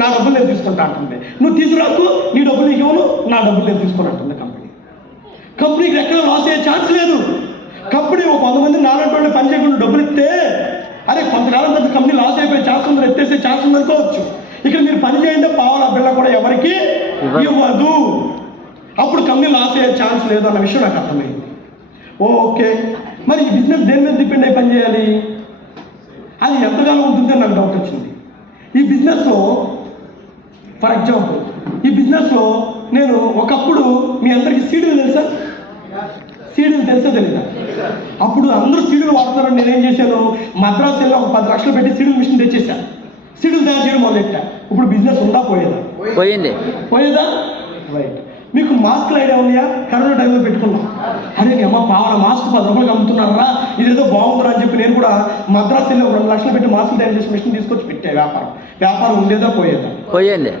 నా డబ్బులు నేను తీసుకుంటా అంటుంది. నువ్వు తీసుకురాకు, నీ డబ్బులు నీకు ఇవ్వను, నా డబ్బులు నేను తీసుకుని అంటుంది కంపెనీకి ఎక్కడ లాస్ అయ్యే ఛాన్స్ లేదు. కంపెనీ ఒక 100 మంది నాలుగు వాళ్ళు పని చేయకుండా డబ్బులు ఇస్తే అరే కొంతకాలం తర్వాత కంపెనీ లాస్ అయిపోయే ఛాన్స్ ఉంది, ఎత్తేసే ఛాన్స్ ఉంది అనుకోవచ్చు. ఇక్కడ మీరు పని చేయండి, పావుల బిళ్ళ కూడా ఎవరికి ఇవ్వదు. అప్పుడు కంపెనీ లాస్ అయ్యే ఛాన్స్ లేదు అన్న విషయం నాకు అర్థమైంది. ఓకే, మరి ఈ బిజినెస్ దేని మీద డిపెండ్ అయి పని చేయాలి, అది ఎంతకాలం ఉంటుందని నాకు డౌట్ వచ్చింది. ఈ బిజినెస్లో ఫర్ ఎగ్జాంపుల్ ఈ బిజినెస్లో నేను ఒకప్పుడు మీ అందరికీ సీడీలు తెలుసా? సీడీలు తెలుసా తెలీదా? అప్పుడు అందరూ సీడీలు వాడుతున్నారని నేనేం చేశాను, మద్రాసు వెళ్ళి ఒక 10 లక్షలు పెట్టి సీడీలు మిషన్ తెచ్చేసాను. సీడీలు తయారు చేయడం మొదలెట్టా. ఇప్పుడు బిజినెస్ ఉందా పోయేదా? పోయేదా? రైట్. మీకు మాస్క్లు ఐడియా ఉన్నాయా? కరోనా టైంలో పెట్టుకున్నాం. అరే నీ అమ్మ పావన మాస్క్ 10 రూపాయలకి అమ్ముతున్నారా, ఇదేదో బాగుంటుందా అని చెప్పి నేను కూడా మద్రాసు వెళ్ళి 2 లక్షలు పెట్టి మాస్క్ తయారు చేసి మిషన్ తీసుకొచ్చి పెట్టే. వ్యాపారం ఉండేదా పోయేదా? పోయింది.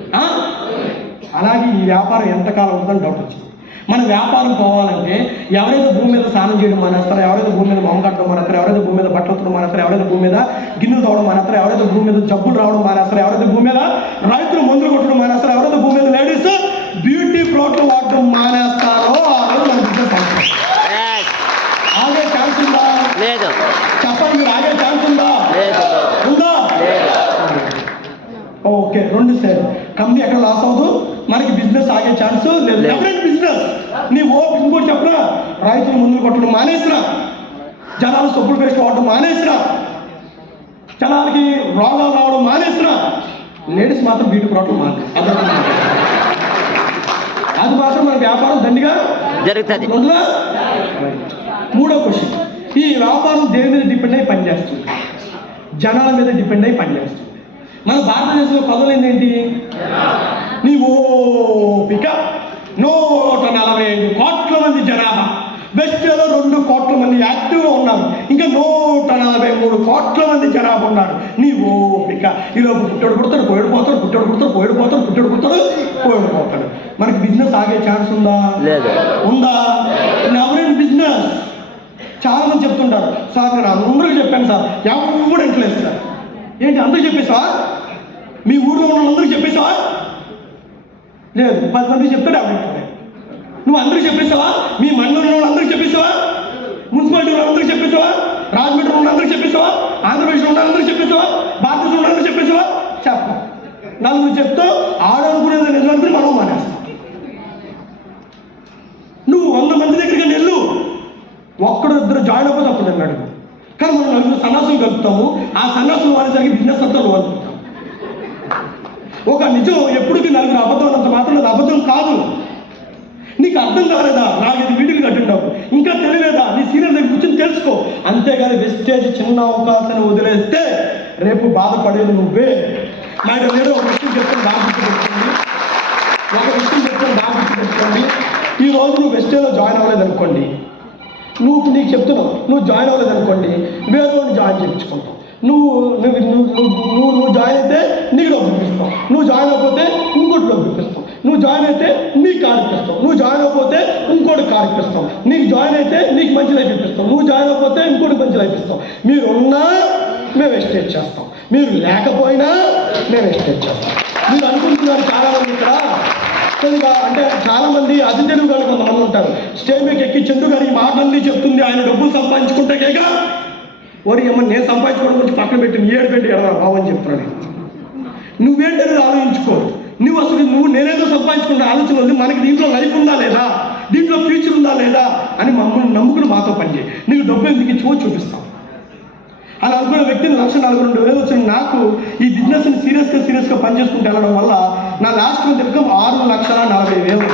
అలాగే ఈ వ్యాపారం ఎంతకాలం ఉందని డౌట్ వచ్చింది. మన వ్యాపారం పోవాలంటే ఎవరైతే భూమి మీద స్నానం చేయడం మానేస్తారో, ఎవరైతే భూమి మీద మొహం కట్టడం మానేస్తారో, ఎవరైతే భూమి మీద బట్టలు ఉత్తడం మానేస్తారో, ఎవరైతే భూమి మీద గిన్నెలు తోవడం మానేస్తారో, ఎవరైతే భూమి మీద జబ్బులు రావడం మానేస్తారో, ఎవరైతే భూమి మీద రైతులు మందులు కొట్టడం మానేస్తారో, ఎవరైతే భూమి మీద లేడీస్ బ్యూటీ ప్రోడక్ట్లు వాడటం మానేస్తారో ఆ రోజు మన బిజినెస్ అవుతుంది. ఆగే ఛాన్స్ ఉందా? లేదు. చెప్పండి, మీరు ఆగే ఛాన్స్ ఉందా? ఉందా? ఓకే, 2 సైడ్ కంపెనీ ఎక్కడ లాస్ అవ్వదు, మనకి బిజినెస్ ఆగే ఛాన్స్ లేదు. ఎవరైనా బిజినెస్ నీ ఇంకోటి చెప్పరా, రైతులు ముందులు కొట్టడం మానేసినా, జనాలు సొప్పులు పేస్ట్ వాడటం మానేసినా, జనాలకి రోగాలు రావడం మానేసినా, లేడీస్ మాత్రం బ్యూటీ ప్రోడక్ట్లు అది మాత్రం మన వ్యాపారం దండిగా జరుగుతుంది. 3వ క్వశ్చన్, ఈ వ్యాపారం దేని మీద డిపెండ్ అయి పనిచేస్తుంది? జనాల మీద డిపెండ్ అయి పనిచేస్తుంది. మన భారతదేశంలో పదవులు ఏంటి? నీ ఓపిక 145 కోట్ల మంది జనాభా, వెస్ట్లో 2 కోట్ల మంది యాక్టివ్గా ఉన్నారు, ఇంకా 143 కోట్ల మంది జనాభా ఉన్నారు. నీ ఓపిక ఈలోపు పుట్టడు పుడతాడు పోయిడిపోతాడు, పుట్టడు పుడతాడు పోయిడిపోతాడు, పుట్టడు పుడతాడు పోయిడిపోతాడు. మనకి బిజినెస్ ఆగే ఛాన్స్ ఉందా? ఉందా? ఎవరైనా బిజినెస్ చాలా మంది చెప్తుంటారు, సార్ నేను అందరికీ చెప్పాను సార్, ఎవరు ఇంట్లేదు సార్. ఏంటి అందరూ చెప్పేసావా? మీ ఊళ్ళో ఉన్న అందరికీ చెప్పేసావా? లేదు. 10 మందికి చెప్తాడు ఎవరు? నువ్వు అందరికీ చెప్పేసావా? మీ మండలంలో ఉన్న అందరికీ చెప్పేసావా? మున్సిపాలిటీలో అందరికీ చెప్పేసావా? రాజమండ్రిలో ఉన్న అందరికీ చెప్పేసావా? ఆంధ్రప్రదేశ్లో ఉన్న అందరికీ చెప్పేసావా? భారతదేశంలో ఉన్న అందరికీ చెప్పేసావా? చెప్ప నలుగురు చెప్తూ ఆడనుకునేది నిజమనుకుని మనం మానేస్తాం. నువ్వు 100 మంది దగ్గరికి వెళ్ళు, ఒక్కడు 2 జాయిన్ అయిపోతే అప్పుడు అన్నాడు. కానీ మనం నలుగురు సన్నాసులు కలుపుతాము, ఆ సన్నాసులు వాడేసరికి బిజినెస్ అంతా నువ్వు అనుకుంటాం. ఒక నిజం ఎప్పటికీ 4 అబద్ధం అన్నంత మాత్రం అది అబద్ధం కాదు. నీకు అర్థం కాలేదా? 4-5 వీడియోలు కట్టిండావు, ఇంకా తెలియలేదా? నీ సీనియర్ దగ్గర కూర్చొని తెలుసుకో. అంతేగాని వెస్టేజ్ చిన్న అవకాశాన్ని వదిలేస్తే రేపు బాధపడేది నువ్వే. నాకు నేను ఒక విషయం చెప్తాను, బాగా గుర్తుపెట్టుకోండి. ఈ రోజు నువ్వు వెస్టేజ్లో జాయిన్ అవ్వలేదు అనుకోండి, నీకు చెప్తున్నావు, నువ్వు జాయిన్ అవ్వలేదు అనుకోండి, వేరే జాయిన్ చేయించుకుంటావు. నువ్వు జాయిన్ అయితే నీకు డబ్బు ఇప్పిస్తావు, నువ్వు జాయిన్ అయిపోతే ఇంకోటి డబ్బు ఇప్పిస్తావు, నువ్వు జాయిన్ అయితే నీకు కారు ఇప్పిస్తావు, నువ్వు జాయిన్ అయిపోతే ఇంకోటి కారు ఇప్పిస్తావు, నీకు జాయిన్ అయితే నీకు మంచి లైఫ్ ఇప్పిస్తావు, నువ్వు జాయిన్ అయిపోతే ఇంకోటి మంచి లైఫ్ ఇస్తావు. మీరున్నా మేము ఎస్టేట్ చేస్తాం, మీరు లేకపోయినా మేము ఎస్టేట్ చేస్తాం. మీరు అనుకుంటున్నారు చాలామంది ఇక్కడ తెలుగా అంటే చాలామంది అతి తెలుగు గారు కొంతమంది ఉంటారు, స్టేజ్ మీద ఎక్కి చంద్రు గారు ఈ మాటలన్నీ చెప్తుంది ఆయన డబ్బులు సంపాదించుకుంటేగా, ఓరి అమ్మ నేను సంపాదించుకోవడం గురించి పక్కన పెట్టి ఏడుపెట్టి ఎడరా బాబు అని చెప్తున్నాను. నువ్వేంటనేది ఆలోచించుకో. నువ్వు నేనేదో సంపాదించుకుంటే ఆలోచన ఉంది, మనకి దీంట్లో లైఫ్ ఉందా లేదా, దీంట్లో ఫ్యూచర్ ఉందా లేదా అని మమ్మల్ని నమ్ముకుని మాతో పనిచేయి. నీకు డబ్బు ఎందుకు ఇచ్చివో చూపిస్తాం. అలా అనుకున్న వ్యక్తిని 1,42,000 వచ్చిన నాకు ఈ బిజినెస్ని సీరియస్గా పనిచేసుకుంటూ వెళ్ళడం వల్ల నా లాస్ట్ మంత్ ఇన్కమ్ 6,40,000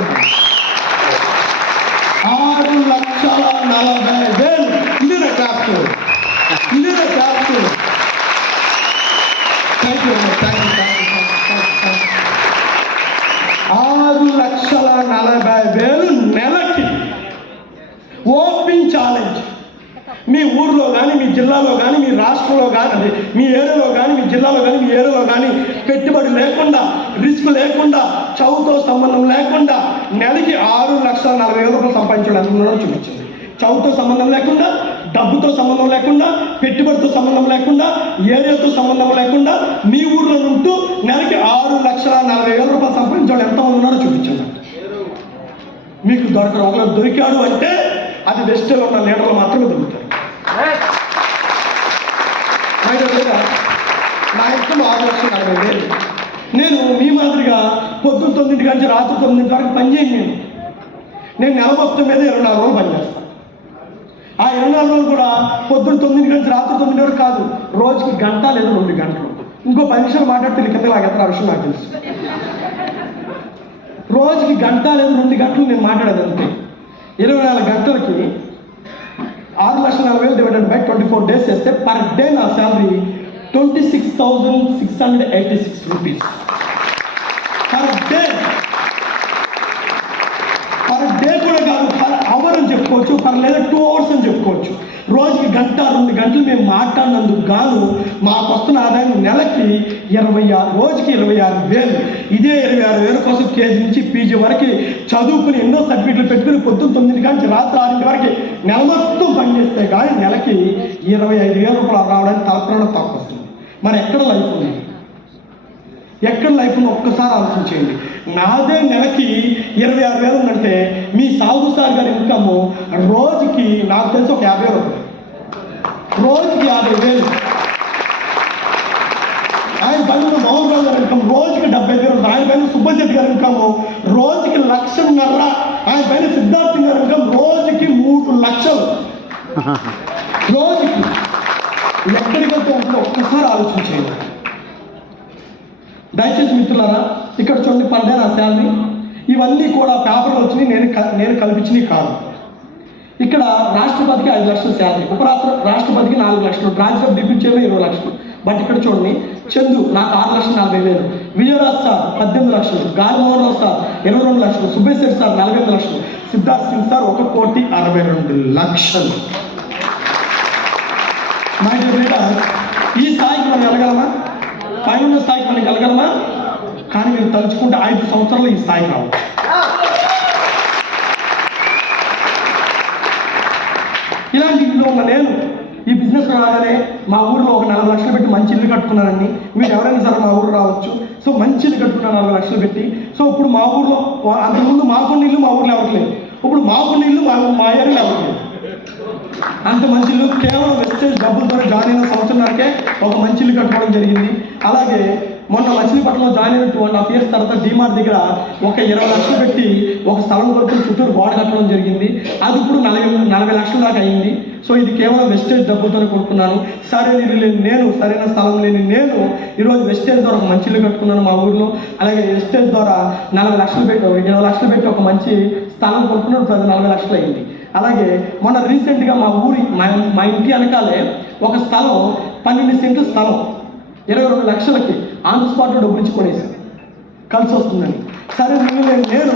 6,40,000. ఇదే నా క్యాప్చర్, ఇదే నా క్యాప్చర్. థ్యాంక్ యూ 6,40,000 నెలకి. Open challenge. మీ ఊర్లో కానీ, మీ జిల్లాలో కానీ, మీ రాష్ట్రంలో కానీ, మీ ఏరియాలో కానీ, మీ జిల్లాలో కానీ, మీ ఏరియాలో కానీ పెట్టుబడి లేకుండా, రిస్క్ లేకుండా, చౌతో సంబంధం లేకుండా నెలకి 6,40,000 సంపాదించడం అందరూ చూపించింది. చౌతో సంబంధం లేకుండా, డబ్బుతో సంబంధం లేకుండా, పెట్టుబడితో సంబంధం లేకుండా, ఏరియాతో సంబంధం లేకుండా మీ ఊర్లో ఉంటూ నెలకి 6,40,000 40,000 రూపాయలు సంపాదించే వాళ్ళు ఎంతమంది ఉన్నారో చూపించండి. మీకు దొరకరు. ఒకవేళ దొరికాడు అంటే అది వెస్ట్లో ఉన్న లీడర్లు మాత్రమే దొరుకుతారు. నా ఇష్టం 6,40,000. నేను మీ మాదిరిగా పొద్దున్న 9 నుంచి రాత్రి 9 వరకు పనిచేయండి. నేను నెల మొత్తం మీద 24 రోజులు పనిచేస్తాను. ఆ 24 రోజులు కూడా పొద్దున్న 9 నుంచి రాత్రి 9 వరకు కాదు, రోజుకి గంట లేదా 2 గంటలు. ఇంకో 10 నిమిషాలు మాట్లాడితే కింద లాగెత్తారు. ఆ విషయం నాకు తెలుసు. రోజుకి గంట లేదా 2 గంటలు నేను మాట్లాడేదంతే. 24 గంటలకి 6,40,000 డివైడెడ్ బై 24 డేస్ చేస్తే పర్ డే నా salary 26,686 rupees per day. Per day కూడా కాదు, పర్ అవర్ అని చెప్పుకోవచ్చు, పర్ లేదా 2 అవర్స్ అని చెప్పుకోవచ్చు. రోజుకి గంట 2 గంటలు మేము మాట్లాడినందుకు గాను మాకు వస్తున్న ఆదాయం నెలకి 26, రోజుకి 26,000. ఇదే 26,000 కోసం కేజీ నుంచి పీజీ వరకు చదువుకుని ఎన్నో సర్టిఫికెట్లు పెట్టుకుని పొద్దున్న 9 నుంచి రాత్రి 6 వరకు నెల మొత్తం పనిచేస్తే కానీ నెలకి 25,000 రూపాయలు రావడానికి తలపడం తక్కువ వస్తుంది. మరి ఎక్కడ లైఫ్ ఉంది? ఎక్కడ లైఫ్ ఉందో ఒక్కసారి ఆలోచించేయండి. నాదే నెలకి 26,000 ఉందంటే మీ సాగు సార్ గారి ఇన్కమ్ రోజుకి నాకు తెలిసి ఒక 50 రూపాయలు, రోజుకి 50,000. ఆయన పైన మోహన్ రావు గారి ఇన్కమ్ రోజుకి 70,000. ఆయన పైన సుబ్బశెట్టి గారి ఇన్కమ్ రోజుకి 1,50,000. ఆయన పైన సిద్ధార్థ్ సింగ్ గారి ఇన్కమ్ రోజుకి 3 లక్షలు రోజుకి. ఎక్కడికి వెళ్తే ఉంటుందో ఒక్కసారి ఆలోచించేయండి. దయచేసి మిత్రులారా, ఇక్కడ చూడండి, పర్ డే నా శాలరీ. ఇవన్నీ కూడా పేపర్లు వచ్చినాయి, నేను కల్పించినవి కాదు. ఇక్కడ రాష్ట్రపతికి 5 లక్షల శాలరీ, రాష్ట్రపతికి 4 లక్షలు, రాజ్యసభ డిప్యూటీ చైర్మన్ 20 లక్షలు. బట్ ఇక్కడ చూడండి, చందు నాకు 6,40,000, విజయరాజ్ సార్ 18 లక్షలు, గాలిమోహన్ రావు సార్ 22 లక్షలు, సుబ్బేశ్వర్ సార్ 48 లక్షలు, Siddharth Singh sir 1,62,00,000. My dear leaders, ఈ స్థాయికి మనం వెళ్ళగలమా? పైన స్థాయికి మనం వెళ్ళగలమా? కానీ మీరు తలుచుకుంటే 5 సంవత్సరాలు ఈ స్థాయికి రావచ్చు. ఇలాంటి ఇంట్లో ఉన్న నేను ఈ బిజినెస్ రాగానే మా ఊరిలో ఒక 4 లక్షలు పెట్టి మంచి ఇల్లు కట్టుకున్నానండి. మీరు ఎవరైనా సరే మా ఊరు రావచ్చు. సో మంచి ఇల్లు కట్టుకున్నాను 4 లక్షలు పెట్టి. సో ఇప్పుడు మా ఊరిలో అంతకుముందు మాకున్న ఇల్లు మా ఊరిలో ఎవరికలేదు, ఇప్పుడు మాకున్న ఇల్లు మా ఏరియాలో ఎవరికలేదు. అంత మంచి ఇల్లు కేవలం వెస్టేజ్ డబ్బులతో జాయిన్ అయిన సంవత్సరానికే ఒక మంచి ఇల్లు కట్టుకోవడం జరిగింది. అలాగే మొన్న మచిలీపట్నంలో జాయిన్ అయిన 2.5 years తర్వాత డిమార్ట్ దగ్గర ఒక 20 లక్షలు పెట్టి ఒక స్థలం కొరకు చుట్టూరు గోడ కట్టడం జరిగింది. అది ఇప్పుడు 40 లక్షల దాకా అయింది. సో ఇది కేవలం వెస్టేజ్ డబ్బులతోనే కొనుక్కున్నాను. సరైన ఇల్లు లేని నేను, సరైన స్థలం లేని నేను ఈరోజు వెస్టేజ్ ద్వారా ఒక మంచి ఇల్లు కట్టుకున్నాను మా ఊరిలో. అలాగే వెస్టేజ్ ద్వారా 20 లక్షలు పెట్టి ఒక మంచి స్థలం కొనుక్కున్నాను. 40 లక్షలు అయింది. అలాగే మొన్న రీసెంట్గా మా ఇంటి వెనకాలే ఒక స్థలం 12 సెంట్లు స్థలం 22 లక్షలకి ఆన్ ది స్పాట్లో డబ్బులు ఇచ్చి కొనేసాను. కలిసి వస్తుందని. సరే నేను